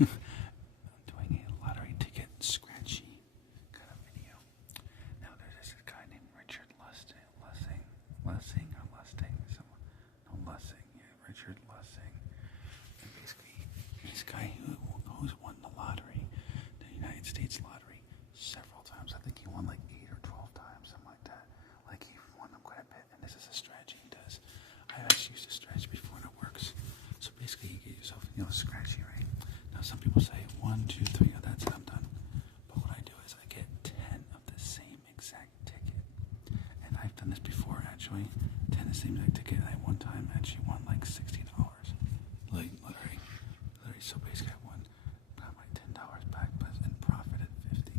I'm doing a lottery ticket scratchy kind of video. Now there's this guy named Richard Lusting, Richard Lusting. And basically, this guy who's won the lottery, the United States lottery, several times. I think he won like 8 or 12 times, something like that. Like he won them quite a bit, and this is a strategy he does. I've actually used a strategy before, and it works. So basically, you get yourself, scratchy, right? Now, some people say 1, 2, 3, oh, that's it, I'm done. But what I do is I get 10 of the same exact ticket. And I've done this before, actually. 10 of the same exact ticket. I one time actually won like $60. Like, literally. So basically, I got my $10 back, but in profit at 50.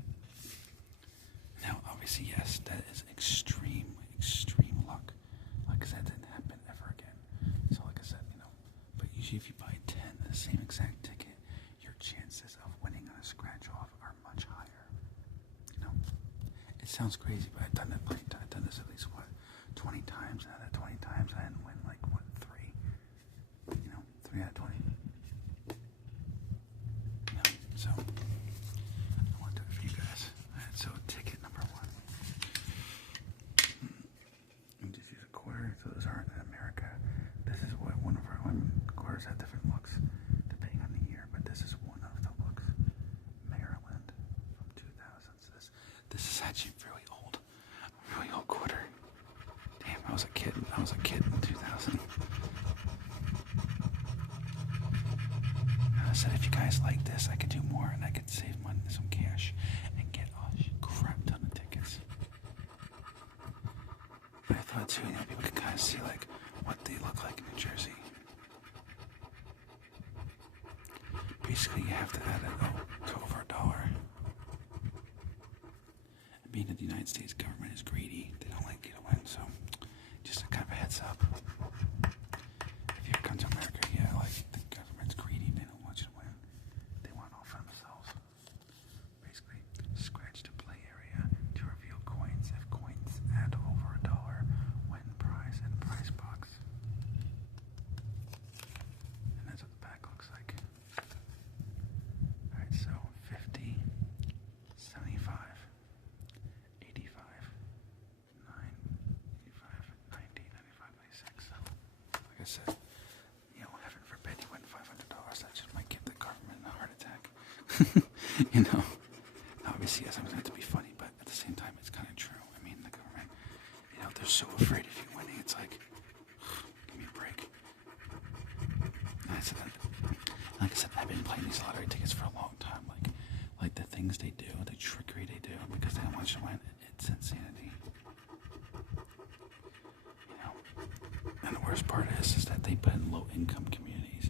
Now, obviously, yes, that is extreme luck. Like I said, that didn't happen ever again. So like I said, but usually if you buy 10 of the same exact ticket, your chances of winning on a scratch off are much higher. It sounds crazy, but I've done it plenty. I've done this at least 20 times. And out of 20 times, I didn't win like 3. 3 out of 20. So I want to do it for you guys. Alright, so ticket number 1. I'm just use a quarter. So those aren't in America. This is what one of our quarters have different looks depending on the year, but this is one of the looks. Maryland from 2000s. This is actually really old quarter. Damn, I was a kid in 2000. I said if you guys like this, I could do more and I could save money, some cash, and get a crap ton of tickets. But I thought too, people can kind of see like what they look like in New Jersey. Basically, you have to add it to over $1. And being that the United States government is greedy, they don't like you to win, so just a kind of a heads up. If you come to America, like the government's greedy, they don't want you to win. They want all for themselves. Basically, scratch to play area to reveal coins. If coins add over $1, win prize and prize box. And that's what the back looks like. Alright, so 50, 75, 85, 9, 85, 90, 95, 96. So, like I said, heaven forbid you win $500. That just might give the government a heart attack. Obviously, yes, I'm going to have to be funny, but at the same time, it's kind of true. I mean, the government, they're so afraid of you winning. It's like, give me a break. Like I said, I've been playing these lottery tickets for a long time. Like the things they do, the trickery they do, because they don't want you to win. It's insanity. And the worst part is that they put in low-income communities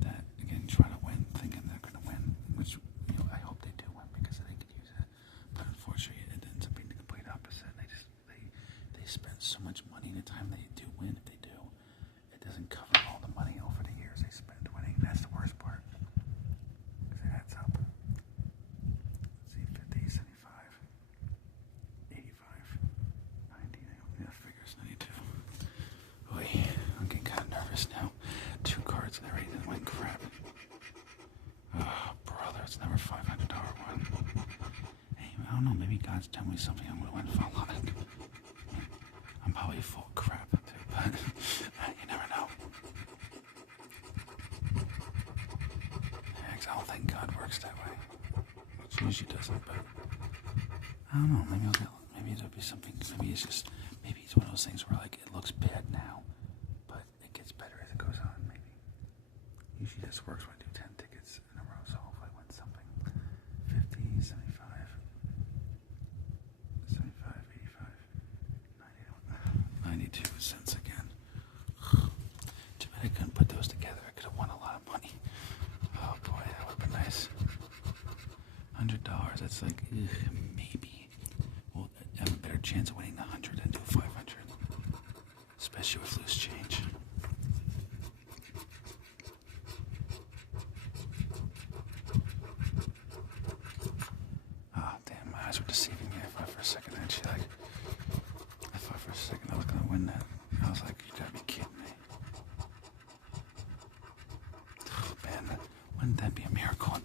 that, again, try to win, thinking they're going to win, which, I hope they do win because they could use it. But unfortunately, it ends up being the complete opposite. They spend so much money in the time they do win. If they do, it doesn't cover all the money over the years they spend winning. That's the worst part. Because it adds up. Let's see, 50, 75, 85, 90, figures 92. Oy, I'm getting kind of nervous now. 2 cards and everything went crap. Oh, brother, it's never $500 one. Hey, I don't know, maybe God's telling me something I'm going to win for a lot. I'm probably full of crap, too, but you never know. Yeah, 'cause I don't think God works that way. Which usually doesn't, but I don't know, maybe it'll be something, maybe it's one of those things where like it looks bad now, but it gets better as it goes on, maybe. Usually this works when I do 10 tickets in a row, so hopefully I win something. 50, 75, 75, 85, 92 cents again. Too bad I couldn't put those together. I could have won a lot of money. Oh boy, that would have been nice. $100, that's like, maybe. Well, I have a better chance of winning the 100 than do 500. Especially with loose change. Oh, damn, my eyes were deceiving me. I thought for a second, I was going to win that. I was like, you gotta be kidding me. Oh, man, wouldn't that be a miracle?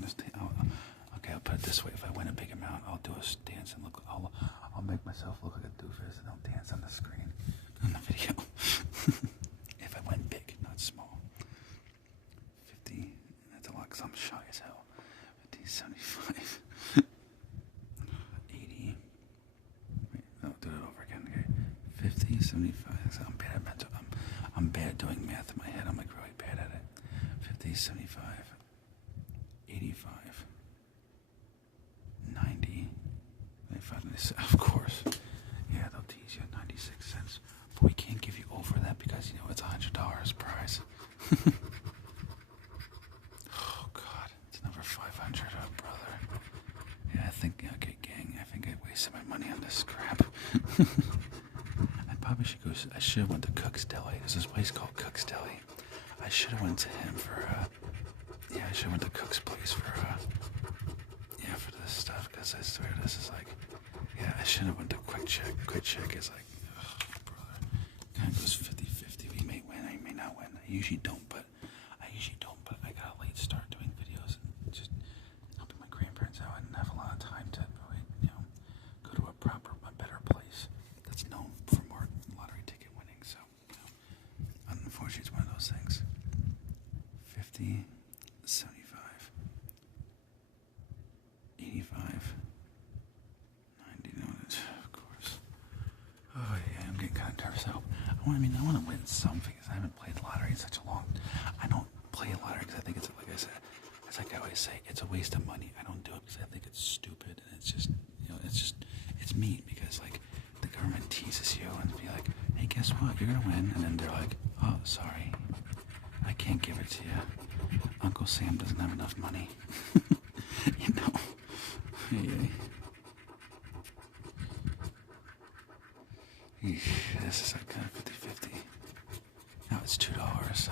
dancing on this okay, I'll put it this way. If I win a big amount, I'll do a dance and look. I'll make myself look like a doofus and I'll dance on the screen on the video. If I win big, not small. 50. That's a lot because I'm shy as hell. 50, 75. 80. Wait, no, do it over again. Okay. 50, 75. So I'm bad at mental. I'm bad at doing math in my head. I'm like really bad at it. 50, 75. 85. 90. 95, 96. Of course. Yeah, they'll tease you at 96 cents. But we can't give you over that because, you know, it's $100 prize. Oh, God. It's number 500, oh, brother. Yeah, I think, okay, gang, I think I wasted my money on this crap. I probably should go, I should have went to Cook's Deli. There's this place called Cook's Deli. I should have went to him for, yeah, I should have went to Cook's place for, yeah, for this stuff, because I swear this is like, yeah, I should have went to Quick Check. Quick Check is like, oh, brother, kind of goes 50-50. We may win, I may not win. I usually don't, but I got a late start doing videos and just helping my grandparents out. I didn't have a lot of time to really, you know, go to a better place that's known for more lottery ticket winning. So, you know, unfortunately, it's one of those things. 50, 75, 85, 90, no, of course. Oh yeah, I'm getting kind of nervous. I want to win something because I haven't played lottery in such a long. I don't play lottery because I think it's, like I said, it's like I always say, it's a waste of money. I don't do it because I think it's stupid and it's just, you know, it's mean because like the government teases you and be like, hey, guess what? You're gonna win, and then they're like, oh, sorry, I can't give it to you. Uncle Sam doesn't have enough money. You know. Yeah. This is like kind of 50-50. Now it's $2, so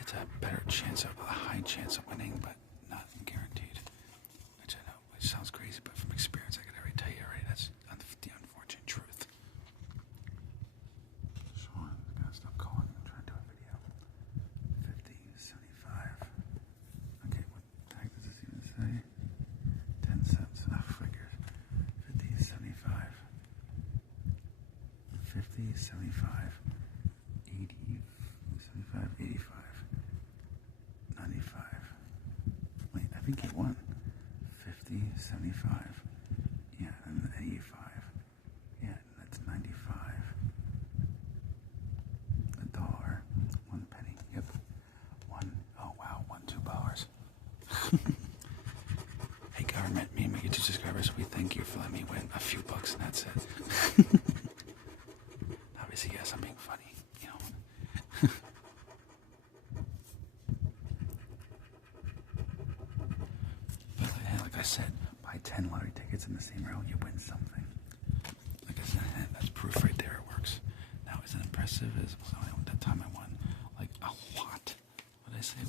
it's a better chance of a high chance of winning, but not guaranteed. Which I know, which sounds crazy, but from experience, I can already tell you already that's the unfortunate truth. Sean, I gotta stop calling you. I'm trying to do a video. 50, 75. Okay, what the heck does this even say? 10 cents. Ah, figures. 50, 75. 50, 75. 80, 75, 85. 95. Wait, I think he won. 50, 75. Yeah, and 85. Yeah, that's 95. $1. 1 penny. Yep. Oh wow, $2. Hey government, me and my YouTube subscribers, we thank you for letting me win a few bucks and that's it. Obviously, yes, I'm being funny, you know. But like I said, buy 10 lottery tickets in the same row, you win something. Like I said, that's proof right there it works. Now, is it impressive? That time I won like a lot.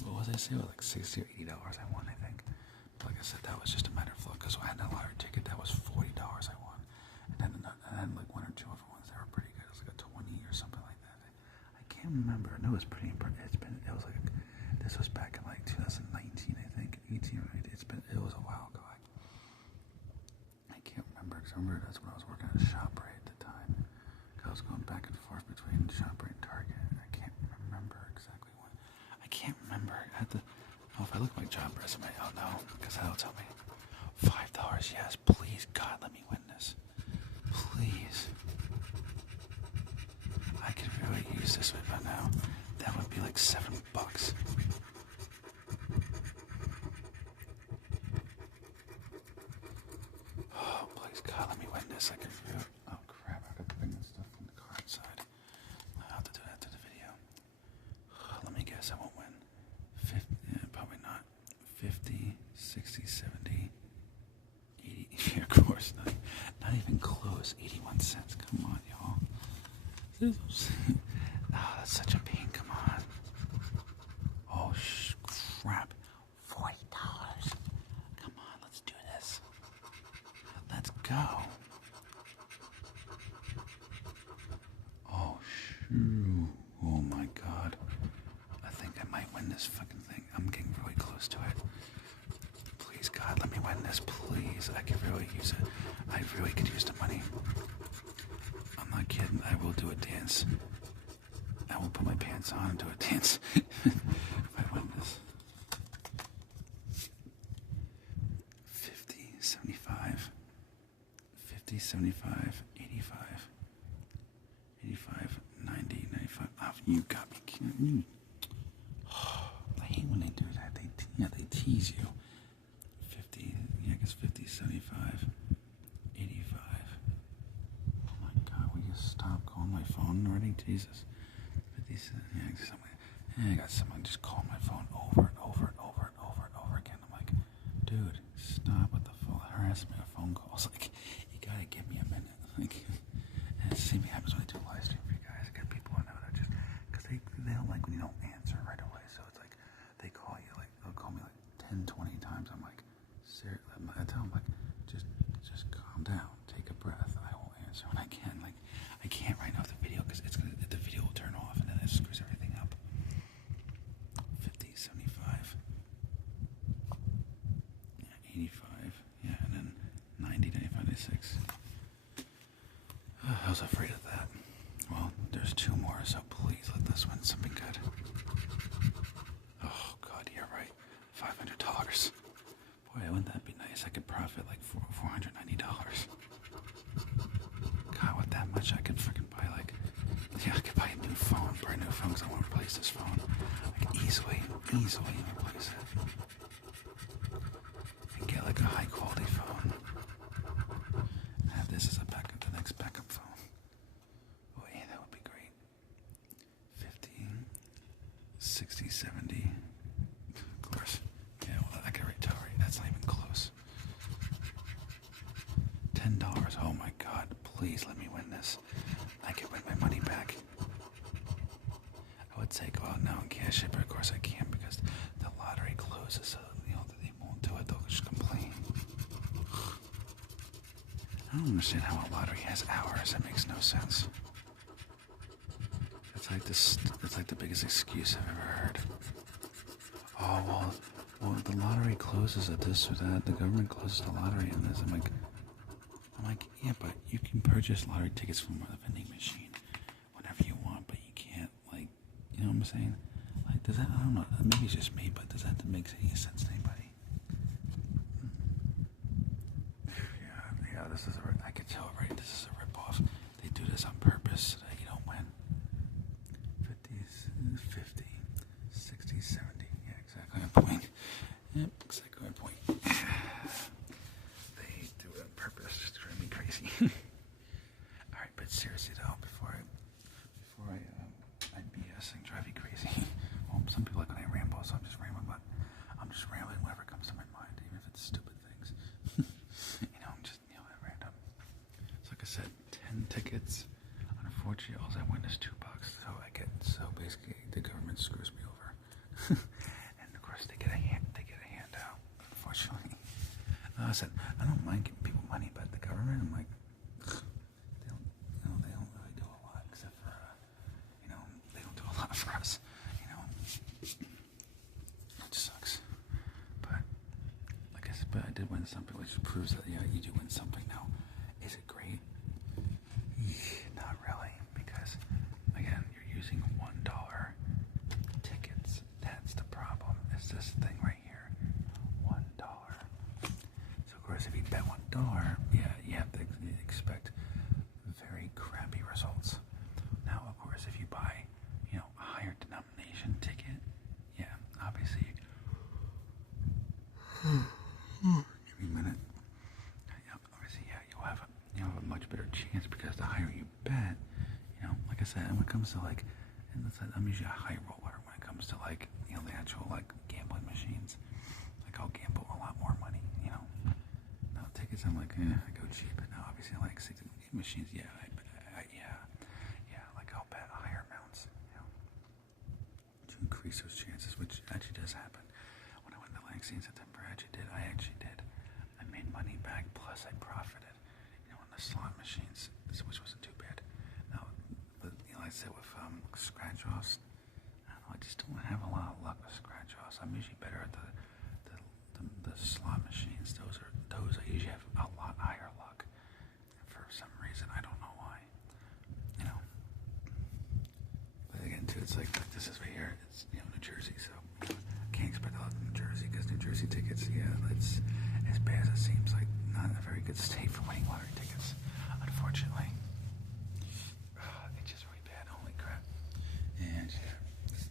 What was I say? Like $60 or $80 I won, I think. But like I said, that was just a matter of luck because I had a lottery ticket that was $40 I won, and then like one or two other ones that were pretty good. It was like a 20 or something like that. I can't remember. I know it was pretty impressive. It was like this was back in like 2019, I think, 18. It was a while ago. I can't remember because I remember that's when I was working at ShopRite at the time. I was going back and forth between ShopRite and Target. I can't remember exactly what. I can't remember. If I look at my job resume, I'll know because that'll tell me. $5, yes, please, God, let me win this. Please. I could really use this right now. That would be like $7. Oh, please, God, let me win this. I could feel it. Oh, crap, I could bring this stuff from the car inside. I'll have to do that to the video. Let me guess, I won't win. 50, yeah, probably not. 50, 60, 70, 80. Yeah, of course, not even close. 81 cents. Come on, y'all. Oh, that's such a pain. Come on. Oh, crap. $40. Come on, let's do this. Let's go. Oh, shoot. Oh, my God. I think I might win this fucking thing. I'm getting really close to it. win this, please. I could really use it. I really could use the money. I'm not kidding. I will do a dance. I will put my pants on and do a dance if I win this. 50, 75, 50, 75, 85, 85, 90, 95. Oh, you got me kidding. I hate when they do that. They tease you. 50, yeah, I guess 50, 75, 85. Oh my God, will you stop calling my phone already? Jesus. 50, yeah, I got someone just calling my phone over and over and over and over and over again. I'm like, dude, stop with the phone, harassing me with phone calls. Like, you gotta give me a minute. Like, and the same thing happens when I do a live stream for you guys. I get people I know that just, because they don't like when you don't answer right away. So it's like, they call you, like, they'll call me like 10, 20 times. I'm like, seriously, I tell them, like, just calm down, take a breath. I will answer when I can. Like, I can't right now with the video because the video will turn off and then it screws everything up. 50, 75, yeah, 85, yeah, and then 90, 95, 96. I was afraid of that. Well, there's two more, so please let this win something good. Oh God, you're right. $500. Boy, wouldn't that be nice? I could profit like $490. God, with that much, I could freaking buy like, yeah, I could buy a new phone, brand new phone, because I want to replace this phone. I could easily replace it. And get like a high quality phone. And have this as a backup, the next backup phone. Oh yeah, that would be great. 50, 60, 70. Of course. Yeah, well, I could retire. That's not even close. $10. Oh my God, please let me win this. I could win my money back. I would say go out now and cash it, but of course I can't because the lottery closes, so they won't do it. They'll just complain. I don't understand how a lottery has hours. That makes no sense. It's like this. It's like the biggest excuse I've ever heard. Oh well, the lottery closes at this or that. The government closes the lottery and this. I'm like, yeah, but you can purchase lottery tickets from a vending machine whenever you want, but you can't, like, you know what I'm saying? Like, does that? I don't know. Maybe it's just me, but does that make any sense to anybody? Yeah. This is I can tell right. This is a ripoff. They do this on purpose so that you don't win. 50, 60, 70. Yeah, exactly my point. Yep, exactly my point. They do it on purpose just to drive me crazy. All right, but seriously though, before I BS and drive you crazy. Well, some people like when I ramble, so I'm just rambling, but I'm just rambling whatever comes to my mind, even if it's stupid things. I'm just at random. So like I said, 10 tickets. Unfortunately, all I win is $2. So basically the government screws me over. And of course they get a handout, unfortunately. I said, I don't mind giving people money, but the government, I'm like, they don't really do a lot, except for, they don't do a lot for us, It sucks. But, like I said, I did win something, which proves that, yeah, you do win something now. Is it great? Not really, because, again, you're using $1 tickets. That's the problem, is this thing right here. $1. So, of course, if you bet $1, yeah, you have to expect very crappy results. Now, of course, if you buy, a higher denomination ticket, yeah, obviously, give me a minute. Obviously, yeah, you'll have a much better chance because the higher you bet, like I said, when it comes to I'm usually a high roller when it comes to the actual gambling machines. I'll gamble a lot more money, Now tickets, I'm like, I go cheap. Now obviously, machines, yeah, I'll bet higher amounts, to increase those chances, which actually does happen. When I went to Lansing in September, I actually did. I made money back, plus I profited, on the slot machines, which wasn't too bad. Now, like I said, with scratch-offs, I just don't have a lot of luck with scratch-offs. I'm usually better at the the slot machines, those I usually have a lot higher luck. For some reason, I don't know why. You know. But again, too, it's like this is right here. It's New Jersey, so can't expect a lot of New Jersey because New Jersey tickets, it's as bad as it seems. Like not a very good state for winning lottery tickets, unfortunately. It's just really bad. Holy crap! And this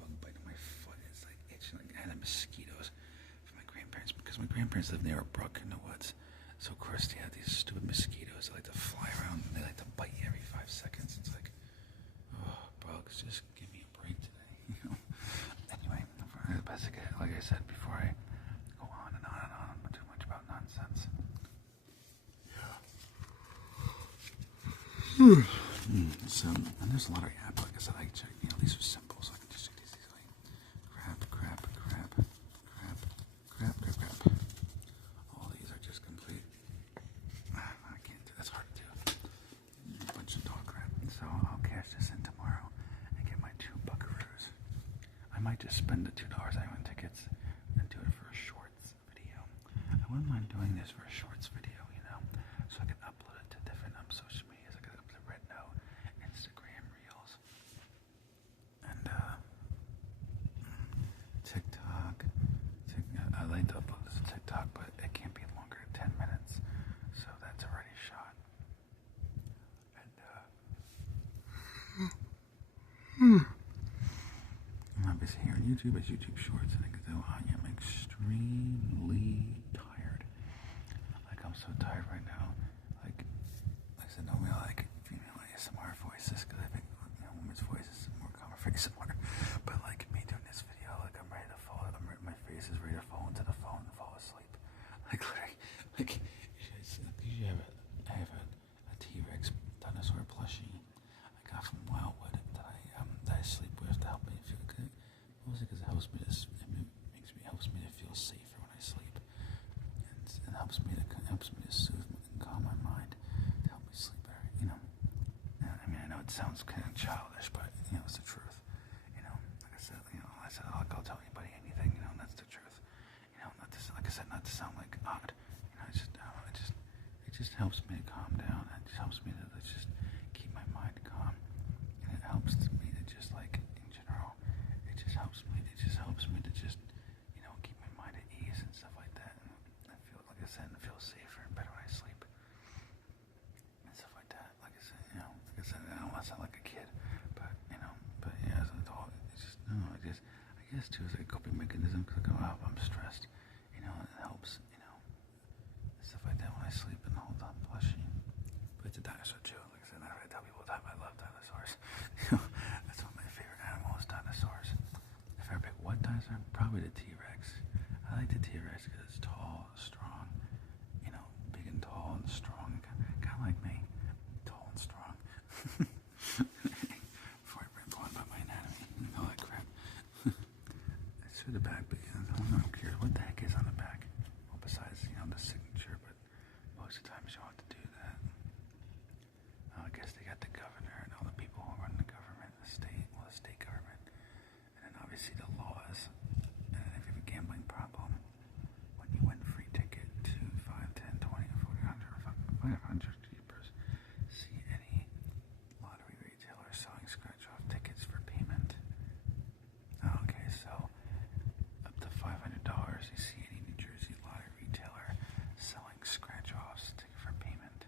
bug bite on my foot. It's like itching. Like I had mosquitoes from my grandparents because my grandparents live near a brook in the woods. So of course they have these stupid mosquitoes that like to fly around and they like to bite you every 5 seconds. It's like, oh, bugs, just give me a break today. Anyway, like I said before, I go on and on and on but too much about nonsense. So, and there's a lot of apps, like I said, I check, these are simple, so I can just check these easily. Crap. All these are just complete. I can't do, that's hard to do. A bunch of dog crap. So I'll cash this in tomorrow and get my 2 buckaroos. I might just spend the $2 I win tickets and do it for a shorts video. I wouldn't mind doing this for a shorts video, so I can upload it to different social medias. I can upload Rednote, Instagram Reels, and TikTok. I like to upload this to TikTok, but it can't be longer than 10 minutes, so that's already shot. And obviously here on YouTube, it's YouTube Shorts, and I can tell I am extremely tired. Like I'm so tired right now. Like I said, normally I like female ASMR voices because I think women's voices are more common for ASMR. But like me doing this video, like I'm ready to fall. My face is ready to fall into the phone and fall asleep. Like literally, like I have a T-Rex dinosaur plushie I got from Wildwood that I sleep with to help me feel good. Mostly because it helps me helps me to feel safer when I sleep, and it helps me to soothe and calm my mind to help me sleep better. I mean, I know it sounds kind of childish, but it's the truth. Like I said, I'll tell anybody anything. And that's the truth. Not to, like I said, not to sound like odd. It just helps me to calm down. It just helps me to just keep my mind calm, and it helps me to just like in general. It just helps me to just keep my mind at ease and stuff like that. And I feel, like I said, safer and better when I sleep and stuff like that. Like I said, I don't want to sound like a kid, but yeah, as an adult, it's just I guess too, it's like a coping mechanism because I'm stressed. It helps, stuff like that when I sleep and the whole time blushing. But it's a dinosaur too. Like I said, I tell people all the time I love dinosaurs. That's one of my favorite animals, dinosaurs. If I pick one dinosaur, probably the T-Rex. I like the T-Rex because it's tall, strong, big and tall and strong, kind of like me, tall and strong. Before I ramble on about my anatomy and all that crap. It's through the back, but I'm curious what the heck is on the back. Well, besides the signature, but most of the times you don't have to do that. I guess they got the governor and all the people who run the government, the state government, and then obviously the laws. And if you have a gambling problem, when you win free ticket to 5, 10, 20, 40, 100, 500 jeepers, see any lottery retailer selling scratch-off tickets for payment. Okay, so up to $500, you see any New Jersey lottery retailer selling scratch-offs for payment.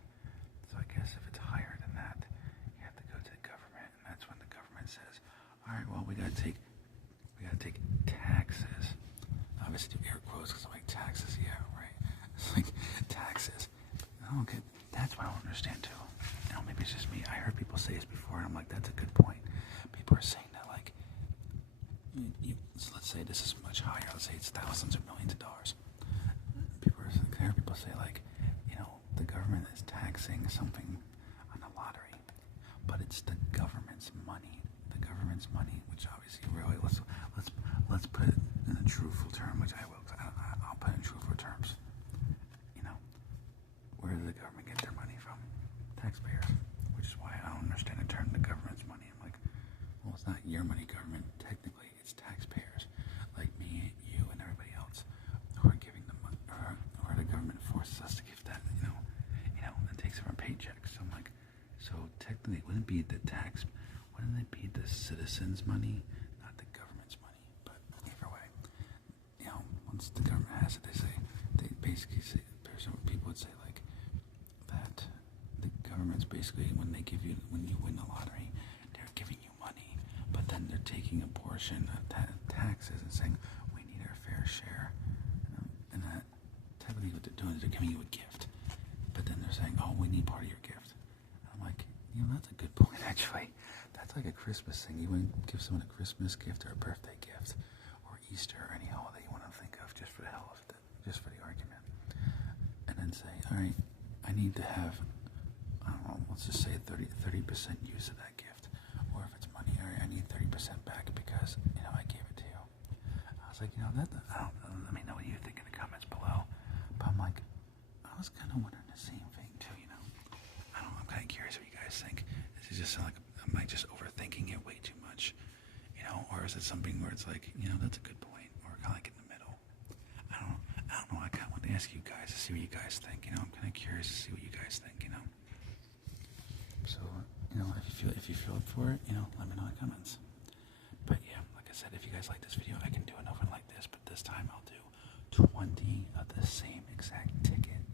So I guess if it's higher than that, you have to go to the government, and that's when the government says, all right, well, we gotta take taxes. Obviously do air quotes because I'm like, taxes, yeah, right. It's like taxes. Okay, that's what I don't understand too. Maybe it's just me. I heard people say this before, and I'm like, that's a good point. People are saying that, like, so let's say this is much higher. Let's say it's thousands or millions of dollars. I hear people say, like, the government is taxing something on the lottery, but it's the government's money. The government's money, which obviously really let's put it in a truthful term, which I will. I'll put it in truthful terms. Where does the government get their money from? Taxpayers, which is why I don't understand the term the government's money. I'm like, well, it's not your money, government. Technically, it's taxpayers, like me, you, and everybody else, who are giving the citizens' money, not the government's money. But either way, once the government has it, they basically say, people would say like that the government's basically, when you win the lottery, they're giving you money, but then they're taking a portion of taxes and saying, we need our fair share. And that typically what they're doing is they're giving you a gift, but then they're saying, oh, we need part of your gift. And I'm like, that's a good point, actually. That's like a Christmas thing. You wouldn't give someone a Christmas gift or a birthday gift or Easter or any holiday you want to think of just for the hell of it, just for the argument. And then say, all right, I need to have, I don't know, let's just say 30% use of that gift. Or if it's money, all right, I need 30% back because, I gave it to you. I was like, let me know what you think in the comments below. But I'm like, I was kind of wondering the same thing too, I don't know, I'm kind of curious what you guys think. Does it just sound like, am I just overthinking it way too much? Or is it something where it's like, that's a good point, or kind of like in the middle? I don't know, I kind of want to ask you guys to see what you guys think, I'm kind of curious to see what you guys think, So, if you feel up for it, let me know in the comments. But yeah, like I said, if you guys like this video, I can do another one like this, but this time I'll do 20 of the same exact ticket.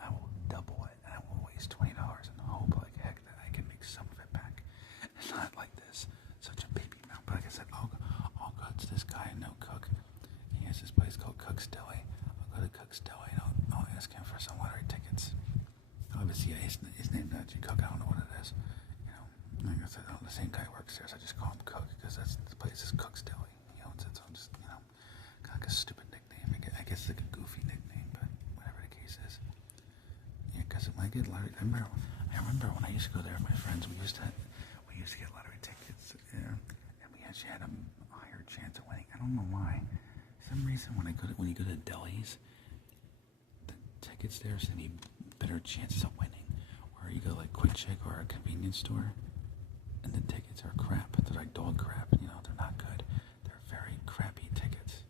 I will double it, and I will waste $20 and hope like heck that I can make some of it back. It's not like this, such a baby amount. But like I said, I'll go to this guy I know, Cook. He has this place called Cook's Deli. I'll go to Cook's Deli and I'll ask him for some lottery tickets. Obviously, his name's actually Cook. I don't know what it is. Like I said, the same guy works there, so I just call him Cook because the place is Cook's Deli. It's its own, just kind of like a stupid nickname. I guess it's like a goofy nickname, but whatever the case is. Yeah, because when I get lottery, I remember when I used to go there with my friends, we used to get lottery tickets, and we actually had a higher chance of winning. I don't know why. For some reason, when you go to delis, the tickets there seem to be better chances of winning. Or you go like Quick Check or a convenience store, and the tickets are crap. They're like dog crap. They're not good. They're very crappy tickets.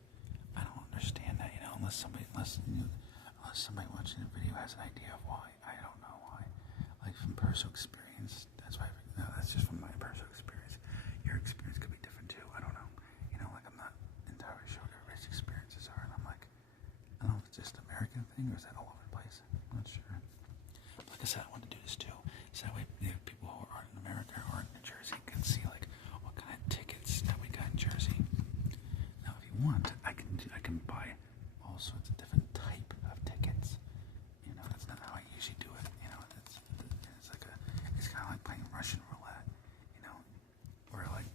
I don't understand that. Unless somebody watching the video has an idea of why. I don't know why. Like from personal experience, that's why. No, that's just from my personal experience. Your experience could be different too. I don't know. Like I'm not entirely sure what everybody's experiences are, and I'm like, I don't know if it's just an American thing or is that all over the place. I'm not sure. But like I said, I want to do this too, so that way people who aren't in America or in New Jersey can see like what kind of tickets that we got in Jersey. Now, if you want, I can buy all sorts of different type of tickets. That's not how I usually do it. It's kind of like playing Russian roulette. Or like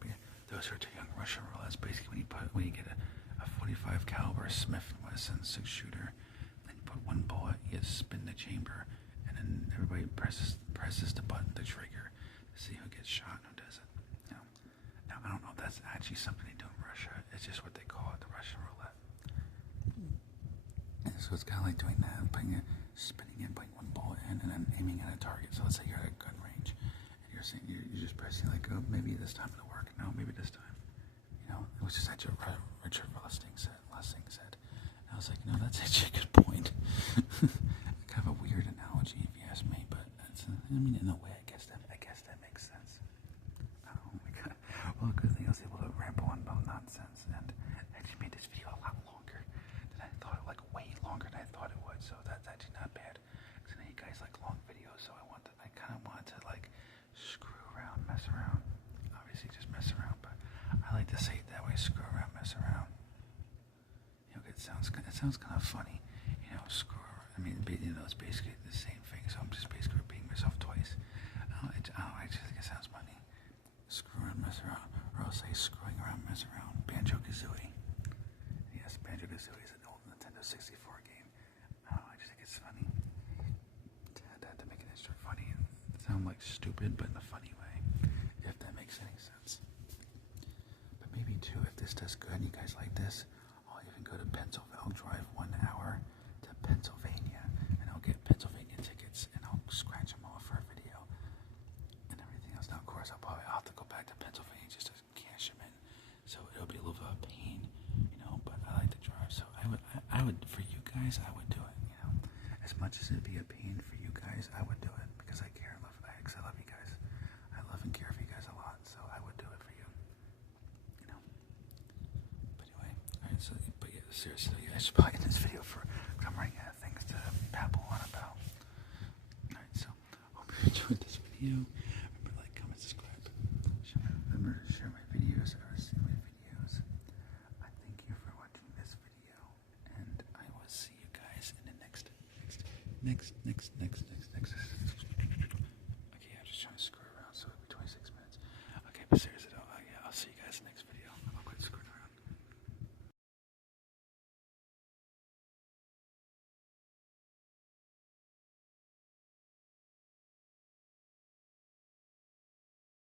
those are two young Russian roulettes. Basically, when you get a 45 caliber Smith & Wesson 6-shooter, then you put one bullet, you spin the chamber, and then everybody presses the button, the trigger, to see who gets shot and who doesn't. Now I don't know if that's actually something they do in Russia. It's just what they call it, the Russian roulette. And so it's kind of like doing that, spinning it, putting one bullet in, and then aiming at a target. So let's say you're at a gun range, and you're just pressing like, oh, maybe this time it'll work. No, maybe this time. It was just actually what Richard Lusting said. And I was like, no, that's actually a good point. Kind of a weird analogy, if you ask me, but in a way, I guess that makes sense. Oh my god. Well, good thing I was able to ramble on about nonsense, and actually made this video a lot longer than I thought, like way longer than I thought it would. So that's actually not bad. Because I know you guys like long videos, so I kind of wanted to like screw around, mess around. Obviously, just mess around, but I like to say it that way: screw around, mess around. It sounds kind of funny, screw around. I mean, it's basically the same thing. So I'm just basically repeating myself twice. I just think it sounds funny. Screw around, mess around, or I'll say screwing around, mess around. Banjo-Kazooie. Yes, Banjo-Kazooie is an old Nintendo 64 game. I just think it's funny. To make it extra funny and sound like stupid, but in a funny way, if that makes any sense. But maybe too, if this does good and you guys like this, I'll even go to Pennsylvania. I'll drive 1 hour to Pennsylvania, and I'll get Pennsylvania tickets, and I'll scratch them off for a video and everything else. Now, of course, I'll have to go back to Pennsylvania just to cash them in, so it'll be a little bit of a pain, but I like to drive, so I would, for you guys, I would do it, as much as it'd be a pain for you guys, I would do it, because I care and love you guys. I love and care for you guys a lot, so I would do it for you. seriously, I should probably end this video I'm running out of things to babble on about. Alright, so hope you enjoyed this video. Remember, like, comment, subscribe. Remember to share my videos or see my videos. I thank you for watching this video, and I will see you guys in the next